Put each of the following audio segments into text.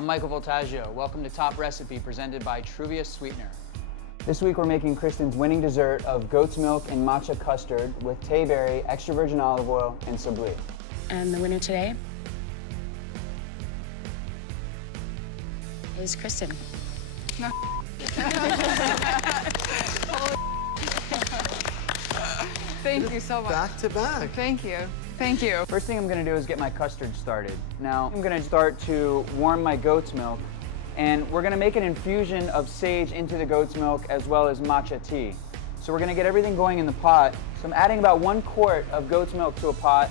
I'm Michael Voltaggio. Welcome to Top Recipe, presented by Truvia Sweetener. This week we're making Kristen's winning dessert of goat's milk and matcha custard with tayberry, extra virgin olive oil, and sabli. And the winner today is Kristen. No. Thank you so much. Back to back. Thank you. Thank you. First thing I'm going to do is get my custard started. Now I'm going to start to warm my goat's milk, and we're going to make an infusion of sage into the goat's milk as well as matcha tea. So we're going to get everything going in the pot. So I'm adding about 1 quart of goat's milk to a pot,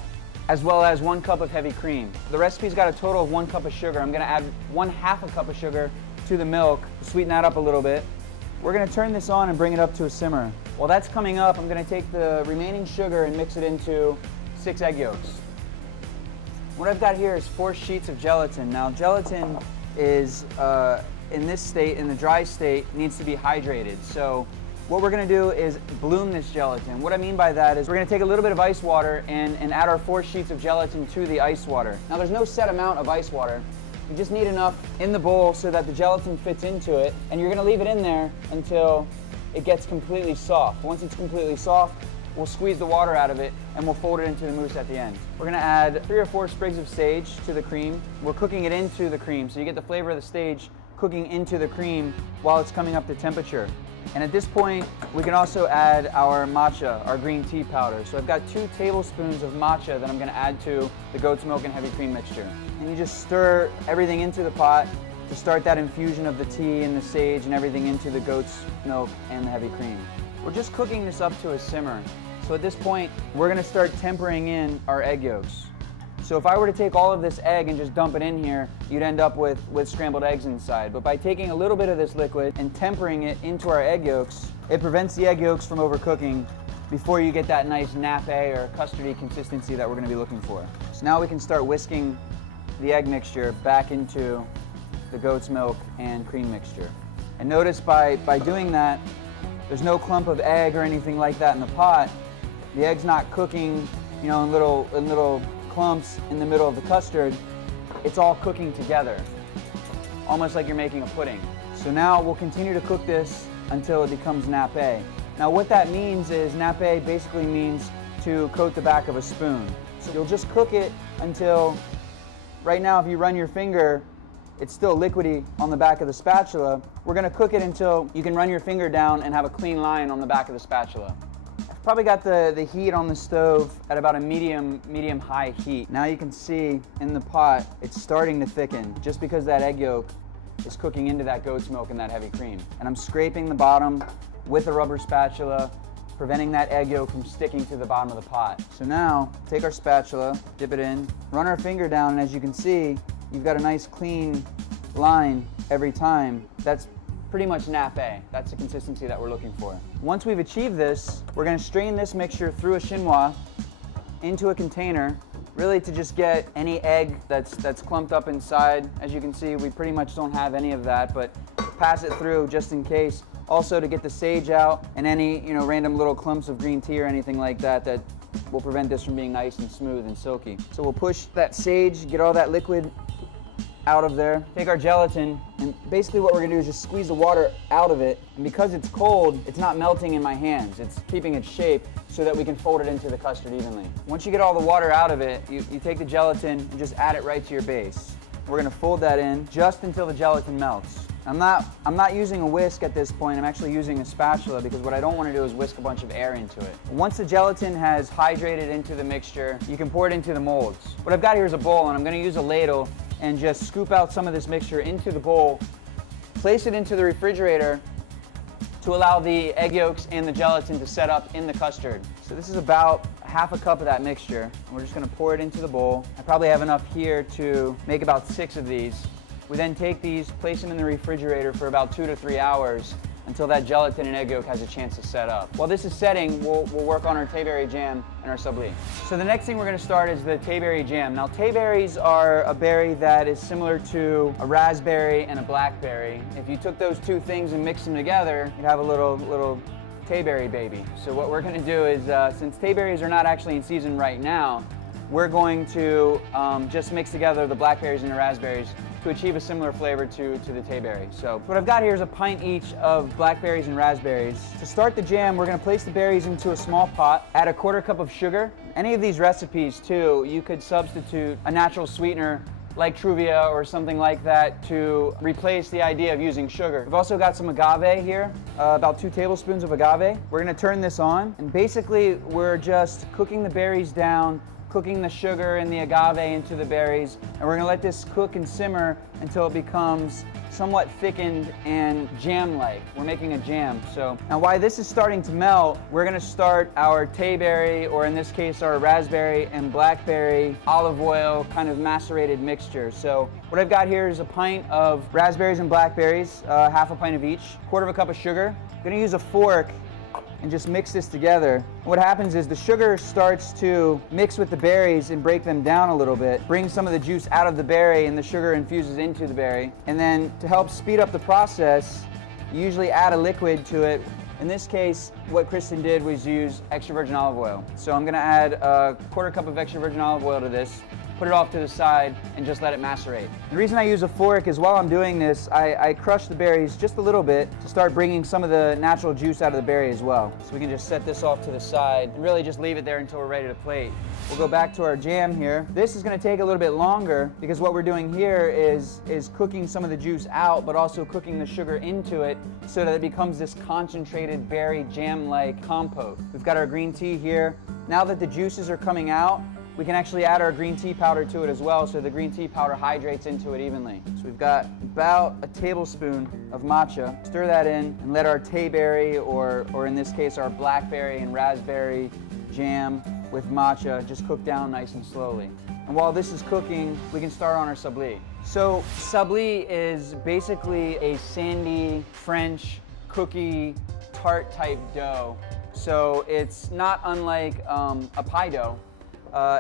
as well as 1 cup of heavy cream. The recipe's got a total of 1 cup of sugar. I'm going to add 1/2 a cup of sugar to the milk, sweeten that up a little bit. We're going to turn this on and bring it up to a simmer. While that's coming up, I'm going to take the remaining sugar and mix it into 6 egg yolks. What I've got here is 4 sheets of gelatin. Now gelatin is, in this state, in the dry state, needs to be hydrated. So what we're going to do is bloom this gelatin. What I mean by that is we're going to take a little bit of ice water and add our 4 sheets of gelatin to the ice water. Now there's no set amount of ice water. You just need enough in the bowl so that the gelatin fits into it, and you're going to leave it in there until it gets completely soft. Once it's completely soft, we'll squeeze the water out of it and we'll fold it into the mousse at the end. We're going to add 3 or 4 sprigs of sage to the cream. We're cooking it into the cream, so you get the flavor of the sage cooking into the cream while it's coming up to temperature. And at this point, we can also add our matcha, our green tea powder. So I've got 2 tablespoons of matcha that I'm going to add to the goat's milk and heavy cream mixture. And you just stir everything into the pot to start that infusion of the tea and the sage and everything into the goat's milk and the heavy cream. We're just cooking this up to a simmer. So at this point, we're going to start tempering in our egg yolks. So if I were to take all of this egg and just dump it in here, you'd end up with scrambled eggs inside. But by taking a little bit of this liquid and tempering it into our egg yolks, it prevents the egg yolks from overcooking before you get that nice nappe or custardy consistency that we're going to be looking for. So now we can start whisking the egg mixture back into the goat's milk and cream mixture. And notice by doing that, there's no clump of egg or anything like that in the pot. The egg's not cooking, in little clumps in the middle of the custard. It's all cooking together, almost like you're making a pudding. So now we'll continue to cook this until it becomes nappe. Now what that means is nappe basically means to coat the back of a spoon. So you'll just cook it until, right now if you run your finger, it's still liquidy on the back of the spatula. We're going to cook it until you can run your finger down and have a clean line on the back of the spatula. I've probably got the heat on the stove at about a medium-high heat. Now you can see in the pot, it's starting to thicken just because that egg yolk is cooking into that goat's milk and that heavy cream. And I'm scraping the bottom with a rubber spatula, preventing that egg yolk from sticking to the bottom of the pot. So now, take our spatula, dip it in, run our finger down, and as you can see, you've got a nice clean line every time. That's pretty much nappe. That's the consistency that we're looking for. Once we've achieved this, we're going to strain this mixture through a chinois into a container, really to just get any egg that's clumped up inside. As you can see, we pretty much don't have any of that, but pass it through just in case. Also to get the sage out and any random little clumps of green tea or anything like that that will prevent this from being nice and smooth and silky. So we'll push that sage, get all that liquid out of there, take our gelatin, and basically what we're going to do is just squeeze the water out of it. And because it's cold, it's not melting in my hands. It's keeping its shape so that we can fold it into the custard evenly. Once you get all the water out of it, you take the gelatin and just add it right to your base. We're going to fold that in just until the gelatin melts. I'm not using a whisk at this point. I'm actually using a spatula because what I don't want to do is whisk a bunch of air into it. Once the gelatin has hydrated into the mixture, you can pour it into the molds. What I've got here is a bowl, and I'm going to use a ladle and just scoop out some of this mixture into the bowl, place it into the refrigerator to allow the egg yolks and the gelatin to set up in the custard. So this is about 1/2 cup of that mixture. And we're just going to pour it into the bowl. I probably have enough here to make about 6 of these. We then take these, place them in the refrigerator for about 2 to 3 hours until that gelatin and egg yolk has a chance to set up. While this is setting, we'll work on our tayberry jam and our sabli. So the next thing we're going to start is the tayberry jam. Now tayberries are a berry that is similar to a raspberry and a blackberry. If you took those 2 things and mixed them together, you'd have a little tayberry baby. So what we're going to do is, since tayberries are not actually in season right now, we're going to just mix together the blackberries and the raspberries to achieve a similar flavor to the tayberry. So what I've got here is a pint each of blackberries and raspberries. To start the jam, we're gonna place the berries into a small pot, add a 1/4 cup of sugar. Any of these recipes too, you could substitute a natural sweetener like Truvia or something like that to replace the idea of using sugar. We've also got some agave here, about 2 tablespoons of agave. We're gonna turn this on, and basically we're just cooking the berries down, cooking the sugar and the agave into the berries, and we're gonna let this cook and simmer until it becomes somewhat thickened and jam-like. We're making a jam. So now while this is starting to melt, we're gonna start our tayberry, or in this case our raspberry and blackberry olive oil kind of macerated mixture. So what I've got here is a pint of raspberries and blackberries, half a pint of each, 1/4 cup of sugar. I'm gonna use a fork and just mix this together. What happens is the sugar starts to mix with the berries and break them down a little bit, bring some of the juice out of the berry, and the sugar infuses into the berry. And then to help speed up the process, you usually add a liquid to it. In this case, what Kristen did was use extra virgin olive oil. So I'm gonna add a 1/4 cup of extra virgin olive oil to this, put it off to the side, and just let it macerate. The reason I use a fork is while I'm doing this, I crush the berries just a little bit to start bringing some of the natural juice out of the berry as well. So we can just set this off to the side and really just leave it there until we're ready to plate. We'll go back to our jam here. This is gonna take a little bit longer because what we're doing here is cooking some of the juice out, but also cooking the sugar into it so that it becomes this concentrated berry jam-like compote. We've got our green tea here. Now that the juices are coming out, we can actually add our green tea powder to it as well, so the green tea powder hydrates into it evenly. So we've got about a tablespoon of matcha. Stir that in and let our tayberry, or in this case our blackberry and raspberry jam with matcha just cook down nice and slowly. And while this is cooking, we can start on our sabli. So sabli is basically a sandy French cookie tart type dough. So it's not unlike a pie dough.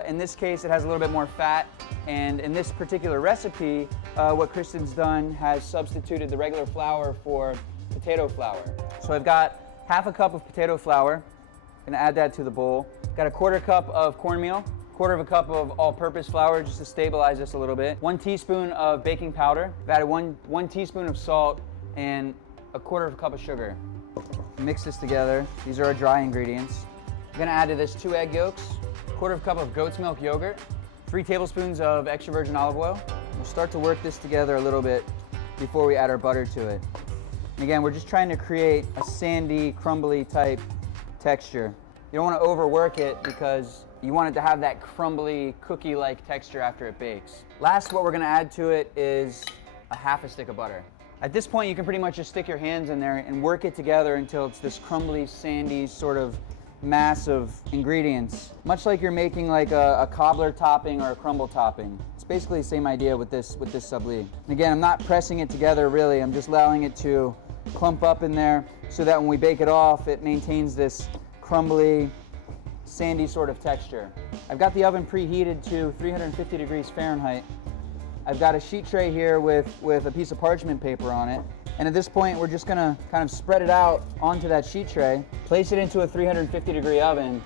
In this case, it has a little bit more fat, and in this particular recipe, what Kristen's done has substituted the regular flour for potato flour. So I've got half a cup of potato flour. I'm gonna add that to the bowl. Got a 1/4 cup of cornmeal, 1/4 cup of all-purpose flour just to stabilize this a little bit. 1 teaspoon of baking powder. I've added one teaspoon of salt and a 1/4 cup of sugar. Mix this together. These are our dry ingredients. I'm gonna add to this 2 egg yolks, 1/4 cup of goat's milk yogurt, 3 tablespoons of extra virgin olive oil. We'll start to work this together a little bit before we add our butter to it. And again, we're just trying to create a sandy, crumbly type texture. You don't want to overwork it because you want it to have that crumbly, cookie-like texture after it bakes. Last, what we're gonna add to it is a half a stick of butter. At this point, you can pretty much just stick your hands in there and work it together until it's this crumbly, sandy sort of mass of ingredients. Much like you're making like a cobbler topping or a crumble topping. It's basically the same idea with this sabli. And again, I'm not pressing it together really, I'm just allowing it to clump up in there so that when we bake it off, it maintains this crumbly, sandy sort of texture. I've got the oven preheated to 350 degrees Fahrenheit. I've got a sheet tray here with a piece of parchment paper on it. And at this point, we're just gonna kind of spread it out onto that sheet tray, place it into a 350 degree oven,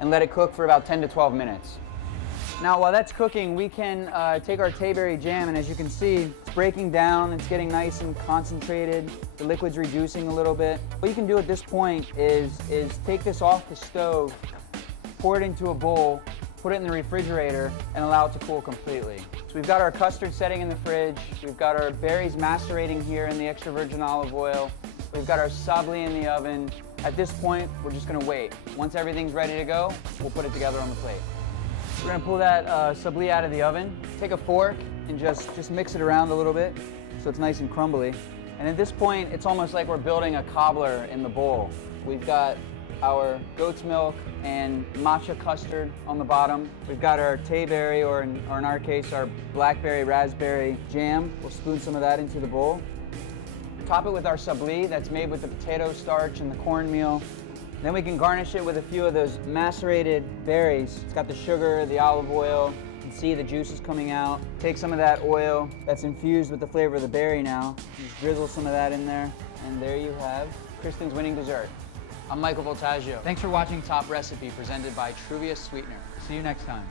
and let it cook for about 10 to 12 minutes. Now, while that's cooking, we can take our tayberry jam, and as you can see, it's breaking down, it's getting nice and concentrated, the liquid's reducing a little bit. What you can do at this point is take this off the stove, pour it into a bowl, put it in the refrigerator, and allow it to cool completely. So we've got our custard setting in the fridge, we've got our berries macerating here in the extra virgin olive oil, we've got our sabli in the oven. At this point, we're just gonna wait. Once everything's ready to go, we'll put it together on the plate. We're gonna pull that sabli out of the oven, take a fork, and just mix it around a little bit so it's nice and crumbly. And at this point, it's almost like we're building a cobbler in the bowl. We've got our goat's milk and matcha custard on the bottom. We've got our tayberry, or in our case, our blackberry raspberry jam. We'll spoon some of that into the bowl. Top it with our sabli that's made with the potato starch and the cornmeal. Then we can garnish it with a few of those macerated berries. It's got the sugar, the olive oil. You can see the juices coming out. Take some of that oil that's infused with the flavor of the berry now. Just drizzle some of that in there. And there you have Kristen's winning dessert. I'm Michael Voltaggio. Thanks for watching Top Recipe, presented by Truvia Sweetener. See you next time.